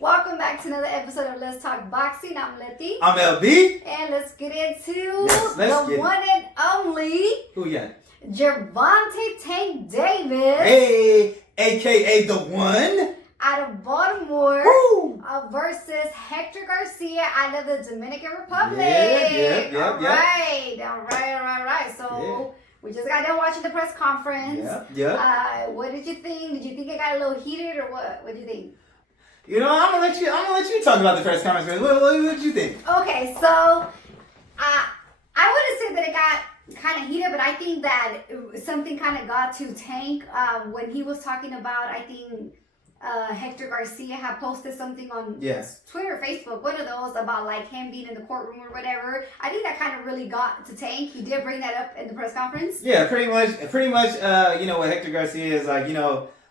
Welcome back to another episode of Let's Talk Boxing. I'm Leti. I'm LB. And let's get into the one and only Who you got? Gervonta Tank Davis. Hey, aka the one. Out of Baltimore. Woo. Versus Hector Garcia out of the Dominican Republic. All right. So we just got done watching the press conference. What did you think? Did you think it got a little heated or what? What did you think? You know, I'm gonna let you talk about the press conference. What did you think? Okay, so I wouldn't say that it got kind of heated, but I think that something kind of got to Tank when he was talking about, I think Hector Garcia had posted something on Twitter, Facebook, one of those, about like him being in the courtroom or whatever. I think that kind of really got to Tank. He did bring that up in the press conference. Yeah, pretty much. You know what Hector Garcia is like.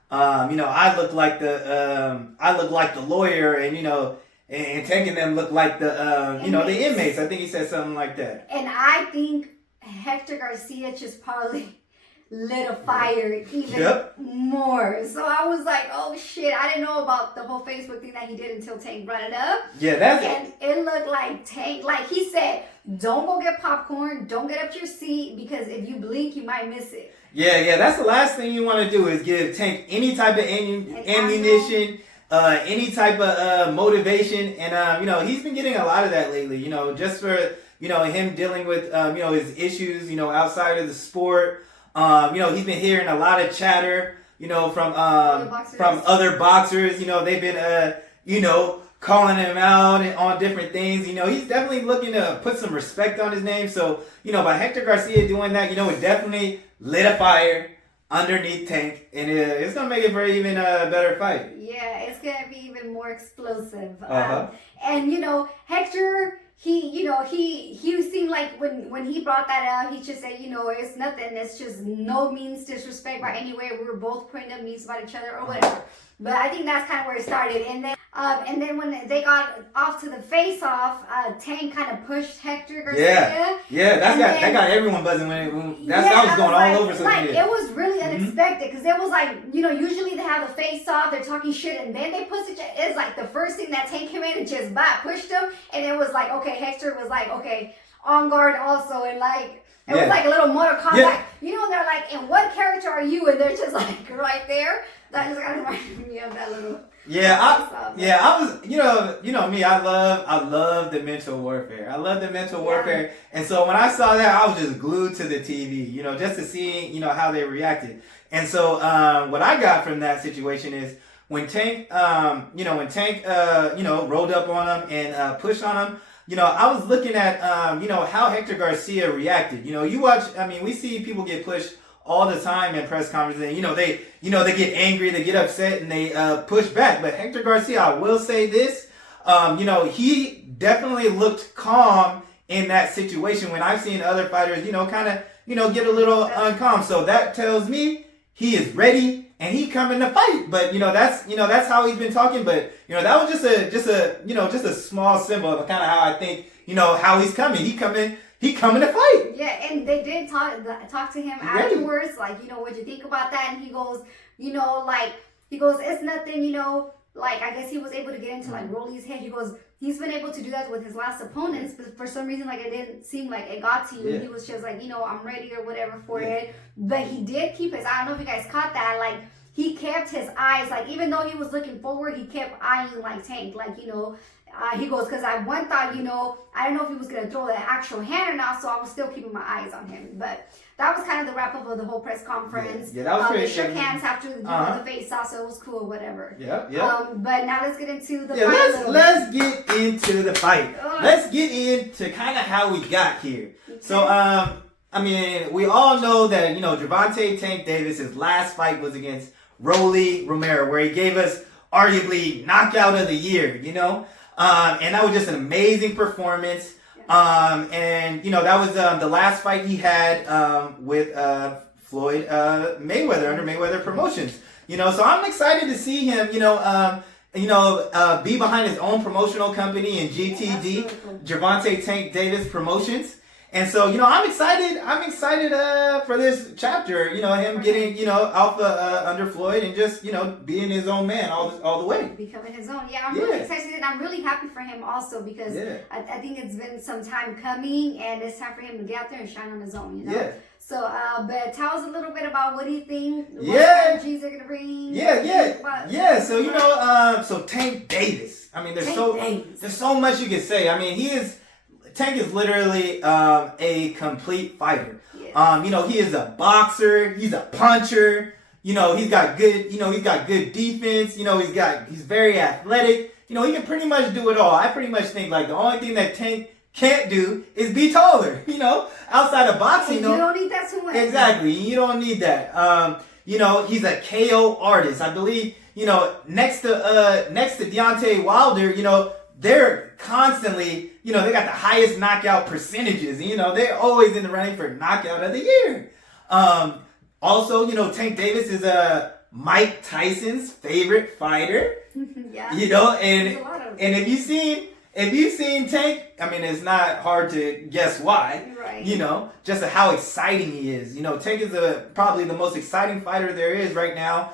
I look like the lawyer, and Tank and them look like the the inmates. I think he said something like that. And I think Hector Garcia just probably lit a fire even more. So I was like, oh shit, I didn't know about the whole Facebook thing that he did until Tank brought it up. Yeah, that's and it looked like Tank, like he said, don't go get popcorn, don't get up to your seat, because if you blink, you might miss it. Yeah, that's the last thing you want to do is give Tank any type of ammunition, any type of motivation, and he's been getting a lot of that lately. Just for him dealing with his issues, outside of the sport. He's been hearing a lot of chatter, from other boxers. They've been calling him out on different things. He's definitely looking to put some respect on his name. So, by Hector Garcia doing that, it definitely lit a fire underneath Tank, and it's gonna make it for even a better fight. Yeah, it's gonna be even more explosive. And Hector, he seemed like when he brought that up, he just said, it's nothing. It's just no means disrespect by any way. We were both putting up means about each other or whatever. But I think that's kind of where it started. And then when they got off to the face-off, Tank kind of pushed Hector Garcia. Yeah, that got everyone buzzing that was going all over social media. It was really unexpected, because it was like, usually they have a face-off, they're talking shit, and then they push each other. It's like the first thing that Tank came in and just pushed him, and it was like, okay, Hector was like, okay, on guard also, and like, it was like a little Mortal Kombat. They're like, and what character are you? And they're just like right there. That just kind of reminded me of that little. I was, me, I love the mental warfare. I love the mental warfare. And so when I saw that, I was just glued to the TV, just to see, how they reacted. And so what I got from that situation is when Tank, rolled up on him and pushed on him, I was looking at, how Hector Garcia reacted. You watch, we see people get pushed all the time in press conferences, and they get angry, they get upset, and they push back. But Hector Garcia, I will say this, he definitely looked calm in that situation when I've seen other fighters, kind of, get a little uncalm. So that tells me he is ready and he coming to fight. But that's how he's been talking. But that was just a small symbol of kind of how I think how he's coming. He coming to fight. Yeah, and they did talk to him afterwards, like, what'd you think about that? And he goes, it's nothing, like, I guess he was able to get into, like, Rolly's head. He goes, he's been able to do that with his last opponents, but for some reason, like, it didn't seem like it got to you. Yeah. He was just like, I'm ready or whatever for it. But he did keep his, I don't know if you guys caught that, like, he kept his eyes, like, even though he was looking forward, he kept eyeing, like, Tank, like, he goes, because I one thought, I don't know if he was going to throw the actual hand or not, so I was still keeping my eyes on him. But that was kind of the wrap up of the whole press conference. Yeah, that was great. They shook hands after the face-off, so it was cool, whatever. Yeah. But now let's get into the fight. Let's get into the fight. Let's get into kind of how we got here. Okay. So, we all know that, Gervonta Tank Davis, his last fight was against Rolly Romero, where he gave us arguably knockout of the year, and that was just an amazing performance. And that was the last fight he had with Floyd Mayweather under Mayweather Promotions. So I'm excited to see him, be behind his own promotional company in GTD, Gervonta Tank Davis Promotions. And so, I'm excited. I'm excited for this chapter. Him getting, alpha under Floyd and just, being his own man all the way. Becoming his own. Yeah, I'm really excited, and I'm really happy for him also because I think it's been some time coming, and it's time for him to get out there and shine on his own. Yeah. So, but tell us a little bit about what do you think? What strategies are gonna bring? Yeah. So so Tank Davis. I mean, there's so much you can say. I mean, Tank is literally a complete fighter. Yes. He is a boxer. He's a puncher. He's got good defense. He's very athletic. He can pretty much do it all. I pretty much think like the only thing that Tank can't do is be taller. Outside of boxing, you don't need that too much. Exactly, you don't need that. He's a KO artist. I believe. Next to Deontay Wilder, they're constantly, they got the highest knockout percentages. They're always in the running for knockout of the year. Also, Tank Davis is Mike Tyson's favorite fighter. Yeah. And if you've seen Tank, I mean, it's not hard to guess why. Right. Just how exciting he is. Tank is probably the most exciting fighter there is right now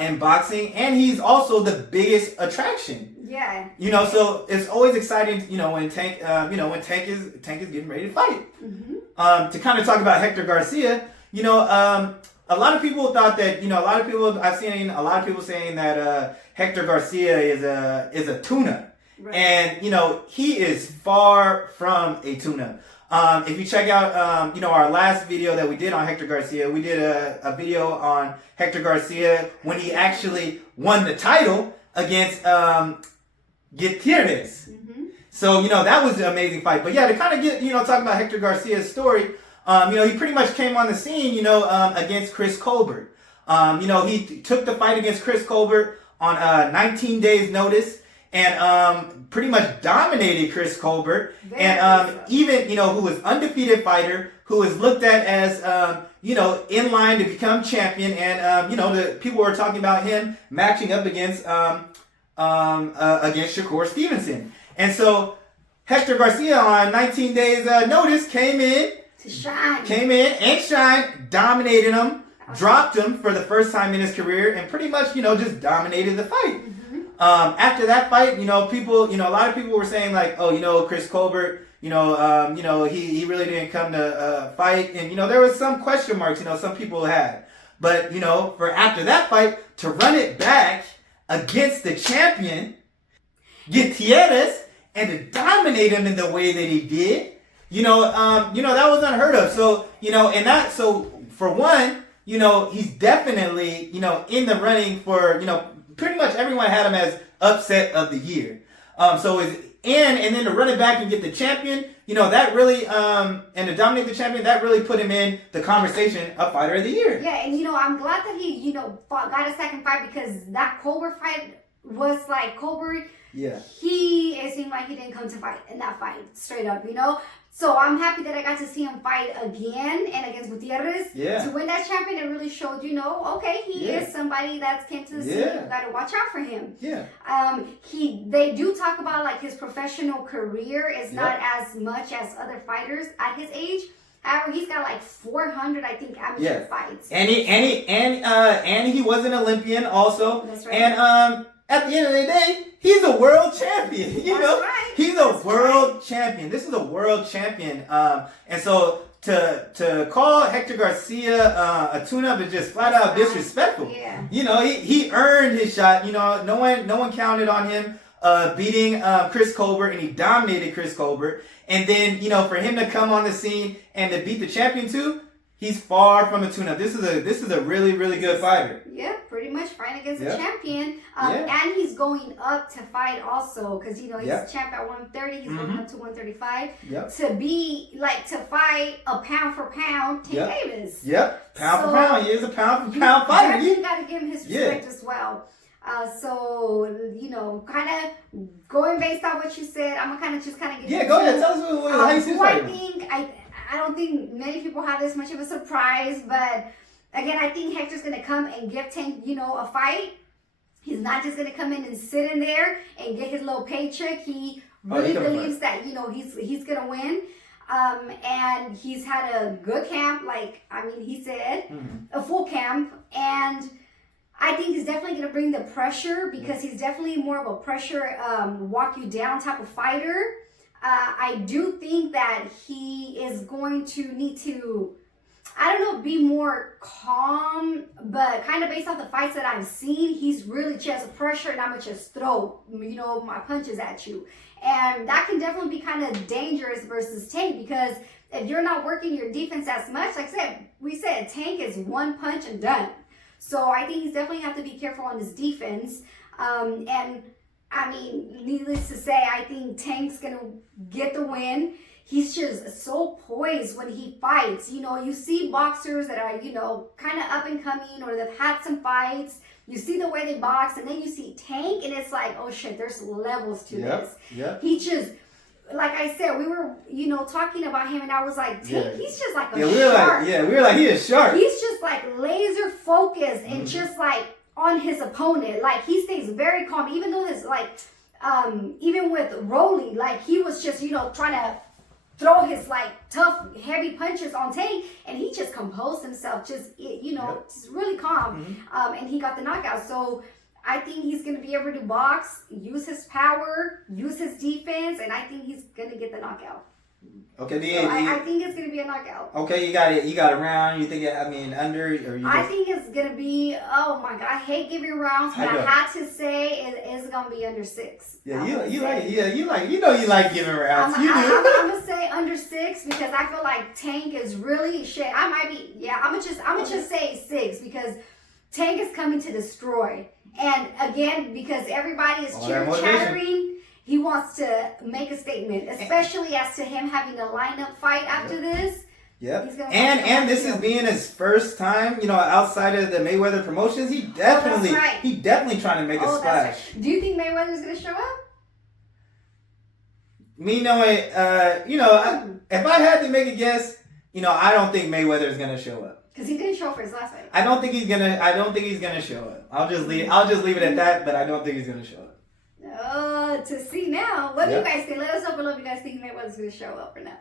in boxing, and he's also the biggest attraction. Yeah. So it's always exciting, when Tank is getting ready to fight. Mm-hmm. To kind of talk about Hector Garcia, a lot of people thought that, I've seen a lot of people saying that Hector Garcia is a tuna. Right. And, he is far from a tuna. If you check out, our last video that we did on Hector Garcia, we did a video on Hector Garcia when he actually won the title against Gutierrez. Mm-hmm. So, that was an amazing fight. But yeah, to kind of get, talking about Hector Garcia's story, he pretty much came on the scene, against Chris Colbert. He took the fight against Chris Colbert on 19 days notice and pretty much dominated Chris Colbert. Even, who was undefeated fighter, who was looked at as, in line to become champion. And, the people were talking about him matching up against Shakur Stevenson. And so Hector Garcia on 19 days notice came in and shined, dominated him, dropped him for the first time in his career, and pretty much, just dominated the fight. Mm-hmm. After that fight, people, a lot of people were saying like, oh, Chris Colbert, he really didn't come to fight. And, there was some question marks, some people had. But, for after that fight, to run it back against the champion, Gutierrez, and to dominate him in the way that he did, that was unheard of. So, so for one, he's definitely, in the running for, pretty much everyone had him as upset of the year. And then to run it back and get the champion, that really, and to dominate the champion, that really put him in the conversation of fighter of the year. Yeah, and I'm glad that he, got a second fight because that Colbert fight was like Colbert. Yeah. It seemed like he didn't come to fight in that fight, straight up, So I'm happy that I got to see him fight again and against Gutierrez to win that champion. It really showed, okay, he is somebody that came to the scene. You got to watch out for him. Yeah. They do talk about like his professional career is not as much as other fighters at his age. However, he's got like 400, I think, amateur fights. And he was an Olympian also. That's right. And at the end of the day, he's a world champion. Right. He's a world champion. This is a world champion. And so to call Hector Garcia a tune-up is just flat out disrespectful. Yeah. He earned his shot. No one counted on him beating Chris Colbert, and he dominated Chris Colbert. And then for him to come on the scene and to beat the champion too, he's far from a tune-up. This is a really, really good fighter. Yeah, pretty much fighting against the champion. And he's going up to fight also because, he's champ at 130. He's going up to 135. Yep. To fight a pound for pound Tank Davis. Yep. Pound for pound. He is a pound for pound fighter. You got to give him his respect as well. Kind of going based on what you said, I'm going to just get go ahead. Tell us how you see I don't think many people have this much of a surprise, but again, I think Hector's going to come and give Tank, a fight. He's not just going to come in and sit in there and get his little paycheck. He really believes that, he's going to win. And he's had a good camp, he said, a full camp. And I think he's definitely going to bring the pressure because he's definitely more of a pressure, walk you down type of fighter. I do think that he is going to need to, be more calm, but kind of based off the fights that I've seen, he's really just pressure and I'm going to just throw, my punches at you. And that can definitely be kind of dangerous versus Tank because if you're not working your defense as much, like we said, Tank is one punch and done. So I think he's definitely have to be careful on his defense. Needless to say, I think Tank's going to get the win. He's just so poised when he fights. You see boxers that are, kind of up and coming or they've had some fights. You see the way they box and then you see Tank and it's like, oh shit, there's levels to this. Yeah. He just, like I said, we were, talking about him and I was like, Tank, he's just like a shark. We were like, he is sharp. He's just like laser focused and just like on his opponent. Like he stays very calm, even though there's like, even with Rolly, like he was just, trying to throw his like tough, heavy punches on Tank, and he just composed himself, just just really calm, and he got the knockout. So I think he's going to be able to box, use his power, use his defense, and I think he's going to get the knockout. Okay, I think it's going to be a knockout. Okay, you got a round. You think under or you? I think it's going to be. Oh my God, I hate giving rounds, but I had to say it is going to be under 6. Yeah, you like giving rounds. I'm gonna say under 6 because I feel like Tank is really shit. I'm gonna just say 6 because Tank is coming to destroy. And again, because everybody is chattering. He wants to make a statement, especially as to him having a lineup fight after this. Yep. And this is being his first time, outside of the Mayweather promotions. He definitely trying to make a splash. Right. Do you think Mayweather's gonna show up? Me knowing, if I had to make a guess, I don't think Mayweather's gonna show up. Because he didn't show up for his last fight. I don't think he's gonna show up. I'll just leave it at that. But I don't think he's gonna show up. To see now. What do you guys think? Let us know below if you guys think Mayweather's gonna show up or not.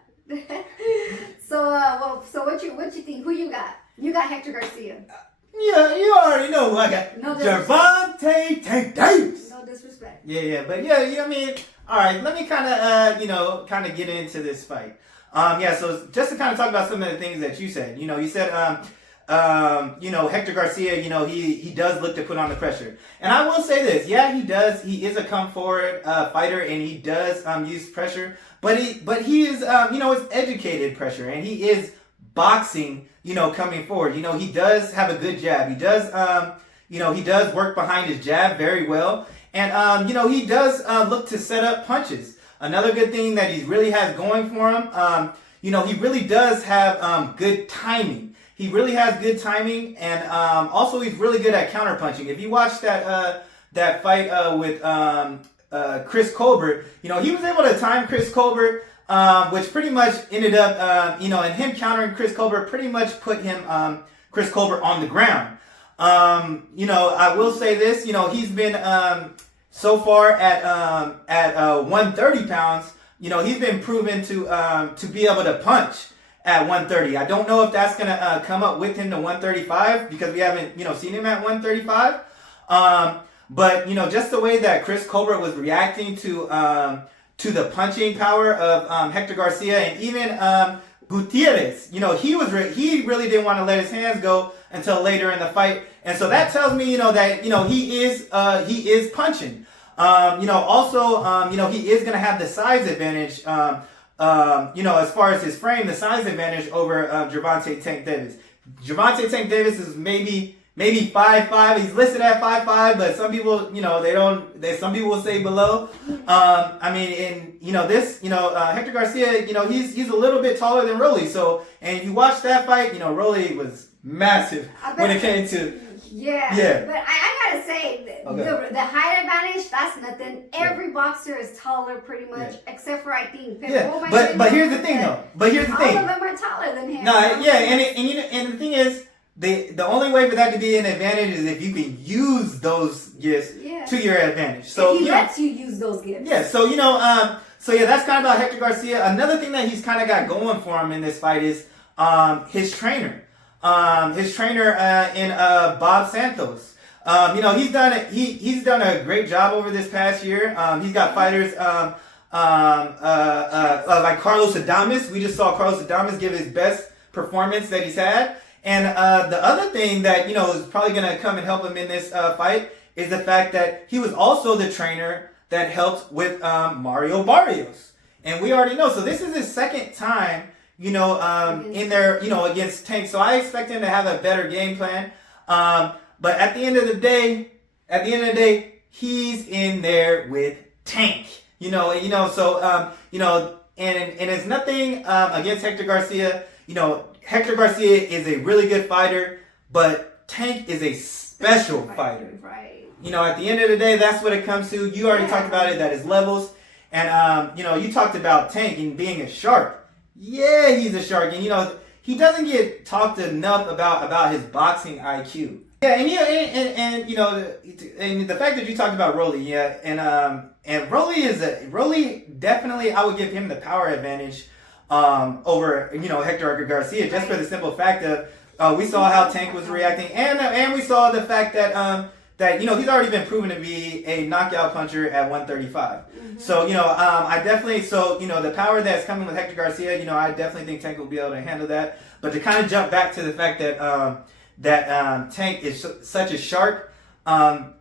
So what you think? Who you got? You got Hector Garcia. Yeah, you already know who I got. No Gervonta Tank Davis. No disrespect. I mean, all right. Let me kind of get into this fight. So just to kind of talk about some of the things that you said. You said Hector Garcia, he does look to put on the pressure. And I will say this, he does. He is a come forward fighter and he does use pressure, but he is it's educated pressure and he is boxing, coming forward. He does have a good jab. He does he does work behind his jab very well. And he does look to set up punches. Another good thing that he really has going for him, he really does have good timing. He really has good timing, and also he's really good at counterpunching. If you watch that fight with Chris Colbert, he was able to time Chris Colbert, which pretty much ended up, and him countering Chris Colbert pretty much put him Chris Colbert on the ground. I will say this, he's been so far at 130 pounds, he's been proven to be able to punch at 130. I don't know if that's going to come up with him to 135 because we haven't, seen him at 135. But, just the way that Chris Colbert was reacting to the punching power of Hector Garcia and even Gutierrez, he really didn't want to let his hands go until later in the fight. And so that tells me, that, he is punching. Also, he is going to have the size advantage, as far as his frame, the size advantage over Gervonta Tank Davis. Gervonta Tank Davis is maybe 5'5". He's listed at 5'5", but some people, some people will say below. Hector Garcia, he's a little bit taller than Rolly. So, and if you watch that fight, Rolly was massive when it came to. Yeah. But I gotta say, the height advantage, that's nothing. Every boxer is taller pretty much, except for I think. But here's the thing though. All of them are taller than him. And the thing is, the only way for that to be an advantage is if you can use those gifts to your advantage. So if he lets you use those gifts. Yeah. So So yeah, that's kind of about Hector Garcia. Another thing that he's kind of got going for him in this fight is his trainer. His trainer in Bob Santos. He's done a great job over this past year. He's got fighters like Carlos Adames. We just saw Carlos Adames give his best performance that he's had. And the other thing that is probably going to come and help him in this fight is the fact that he was also the trainer that helped with Mario Barrios, and we already know. So this is his second time, in there, against Tank. So I expect him to have a better game plan. But at the end of the day, he's in there with Tank. So and it's nothing against Hector Garcia. Hector Garcia is a really good fighter, but Tank is a special fighter. Right. At the end of the day, that's what it comes to. You already talked about it, that is levels. And, you talked about Tank and being a shark. Yeah, he's a shark. And, he doesn't get talked enough about his boxing IQ. Yeah, and the fact that you talked about Rolly, and Rolly definitely, I would give him the power advantage over, Hector Garcia, just for the simple fact of we saw how Tank was reacting, and we saw the fact that he's already been proven to be a knockout puncher at 135. Mm-hmm. So, I definitely, the power that's coming with Hector Garcia, I definitely think Tank will be able to handle that. But to kind of jump back to the fact that Tank is such a shark, and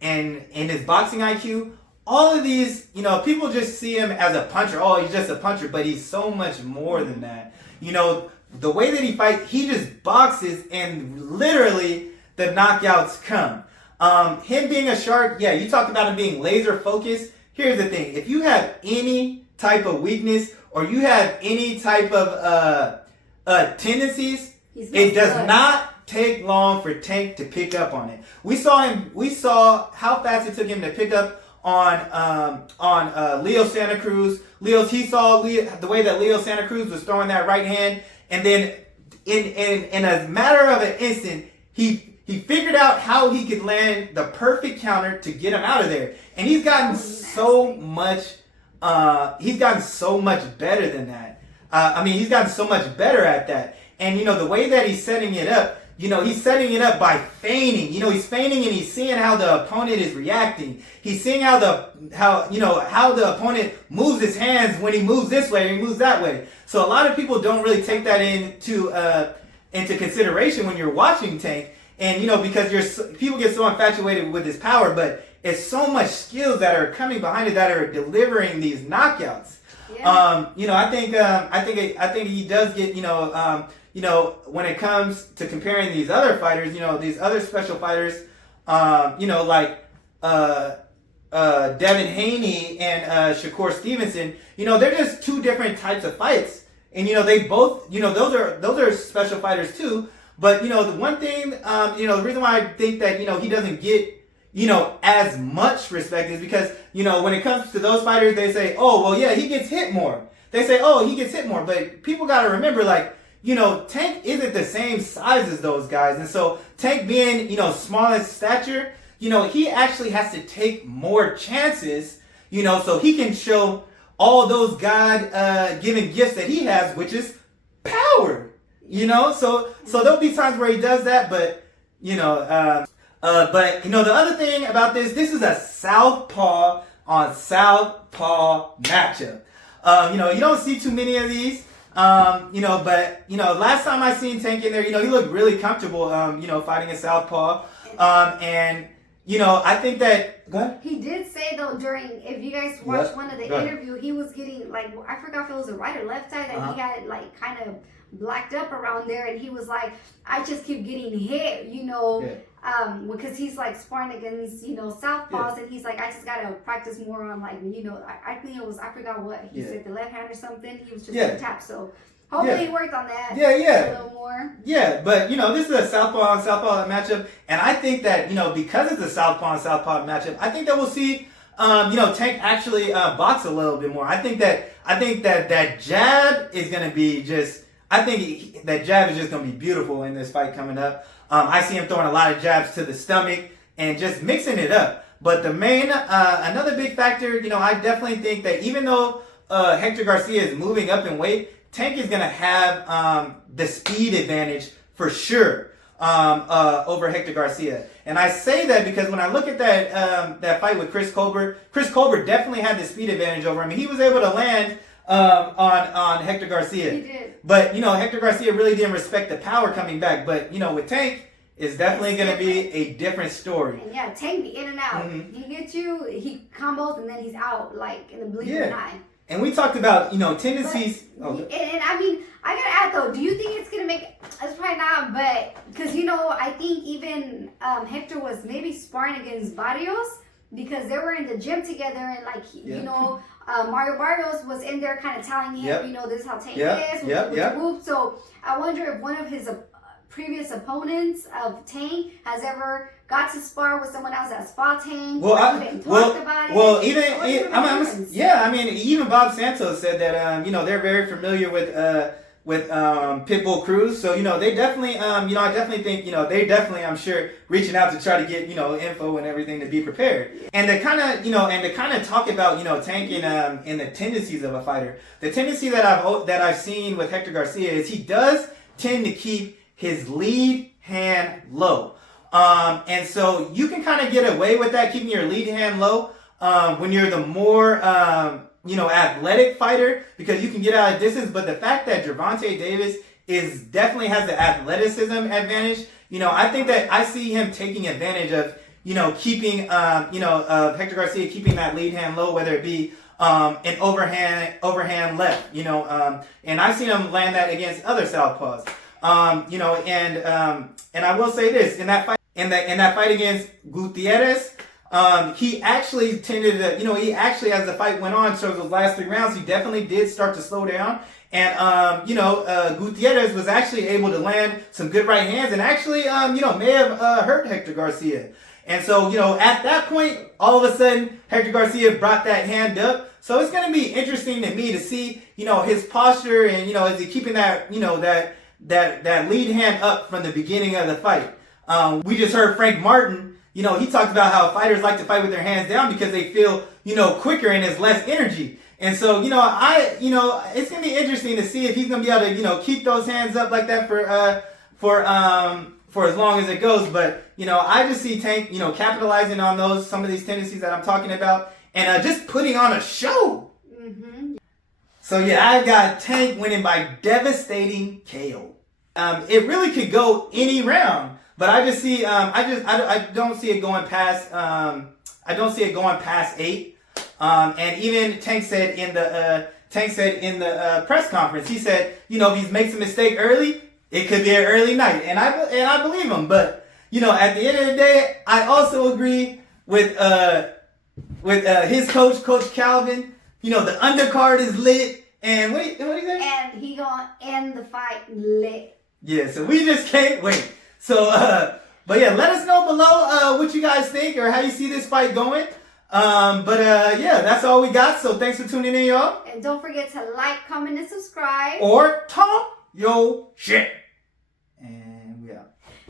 his boxing IQ, all of these, people just see him as a puncher. Oh, he's just a puncher, but he's so much more than that. The way that he fights, he just boxes and literally the knockouts come. Him being a shark, yeah, you talked about him being laser focused. Here's the thing. If you have any type of weakness or you have any type of tendencies, it does not take long for Tank to pick up on it. We saw how fast it took him to pick up on Leo Santa Cruz. He saw the way that Leo Santa Cruz was throwing that right hand, and then in a matter of an instant, he figured out how he could land the perfect counter to get him out of there. And he's gotten so much better than that. He's gotten so much better at that. And, the way that he's setting it up, he's setting it up by feigning. He's feigning and he's seeing how the opponent is reacting. He's seeing how the opponent moves his hands when he moves this way or he moves that way. So a lot of people don't really take that into consideration when you're watching Tank. And, because people get so infatuated with his power, but it's so much skills that are coming behind it that are delivering these knockouts. Yeah. I think he does get, when it comes to comparing these other fighters, these other special fighters, like Devin Haney and Shakur Stevenson, they're just two different types of fights. And, they both, those are special fighters too. But, the one thing, the reason why I think that, he doesn't get, as much respect is because, when it comes to those fighters, they say, oh, well, yeah, he gets hit more. They say, oh, he gets hit more. But people got to remember, like, Tank isn't the same size as those guys. And so Tank being, small in stature, he actually has to take more chances, so he can show all those God-given gifts that he has, which is power. So there'll be times where he does that, but the other thing about this is a southpaw on southpaw matchup. You don't see too many of these, but last time I seen Tank in there, he looked really comfortable, fighting a southpaw, and I think that. Go ahead. He did say though if you guys watched one of the interview, he was getting like, I forgot if it was the right or left side that he had like kind of blacked up around there, and he was like, I just keep getting hit, because he's like sparring against southpaws, and he's like, I just gotta practice more on like I think it was, I forgot what he said, the left hand or something. He was just gonna tap, so hopefully he worked on that a little more. Yeah, but this is a southpaw on southpaw matchup, and I think that because it's a southpaw on southpaw matchup, I think that we'll see Tank actually box a little bit more. I think that jab is gonna be just. I think that jab is just going to be beautiful in this fight coming up. I see him throwing a lot of jabs to the stomach and just mixing it up. But the main, another big factor, I definitely think that even though Hector Garcia is moving up in weight, Tank is gonna have the speed advantage for sure over Hector Garcia. And I say that because when I look at that fight with Chris Colbert definitely had the speed advantage over him. He was able to land on Hector Garcia. He did. But, Hector Garcia really didn't respect the power coming back. But, with Tank, it's definitely going to be a different story. And yeah, Tank be in and out. Mm-hmm. He gets you, he combos, and then he's out, like, in the blink of an eye. And we talked about, tendencies. And I mean, I gotta add though, do you think it's gonna make, it's probably not, but, because, I think even Hector was maybe sparring against Barrios, because they were in the gym together, and Mario Barrios was in there kind of telling him, this is how Tank is, with the whoop. So I wonder if one of his previous opponents of Tank has ever got to spar with someone else that fought Tank. Even Bob Santos said that they're very familiar with Pitbull Cruz. So they definitely I definitely think they definitely, I'm sure, reaching out to try to get info and everything to be prepared. And to kind of talk about Tank and the tendencies of a fighter. The tendency that I've seen with Hector Garcia is he does tend to keep his lead hand low. And so you can kind of get away with that, keeping your lead hand low when you're the more athletic fighter, because you can get out of distance. But the fact that Gervonta Davis definitely has the athleticism advantage, I think that I see him taking advantage of keeping of Hector Garcia keeping that lead hand low, whether it be an overhand left, and I've seen him land that against other southpaws. And I will say this, in that fight against Gutierrez, he actually tended to, he actually, as the fight went on, so those last 3 rounds, he definitely did start to slow down. And, Gutierrez was actually able to land some good right hands and actually, may have hurt Hector Garcia. And so, at that point, all of a sudden, Hector Garcia brought that hand up. So it's going to be interesting to me to see, his posture and, is he keeping that, that lead hand up from the beginning of the fight. We just heard Frank Martin, he talked about how fighters like to fight with their hands down because they feel, quicker and there's less energy. And so, it's going to be interesting to see if he's going to be able to, keep those hands up like that for as long as it goes. But, I just see Tank, capitalizing on some of these tendencies that I'm talking about and just putting on a show. Mm-hmm. So yeah, I got Tank winning by devastating KO. It really could go any round, but I just see, I don't see it going past, I don't see it going past 8. And even Tank said in the press conference, he said, if he makes a mistake early, it could be an early night, and I believe him. But at the end of the day, I also agree with his Coach Calvin. The undercard is lit, and what do you think? And he gonna end the fight lit. Yeah, so we just can't wait. So, but yeah, let us know below what you guys think or how you see this fight going. Yeah, that's all we got. So thanks for tuning in, y'all. And don't forget to like, comment, and subscribe. Or talk your shit. And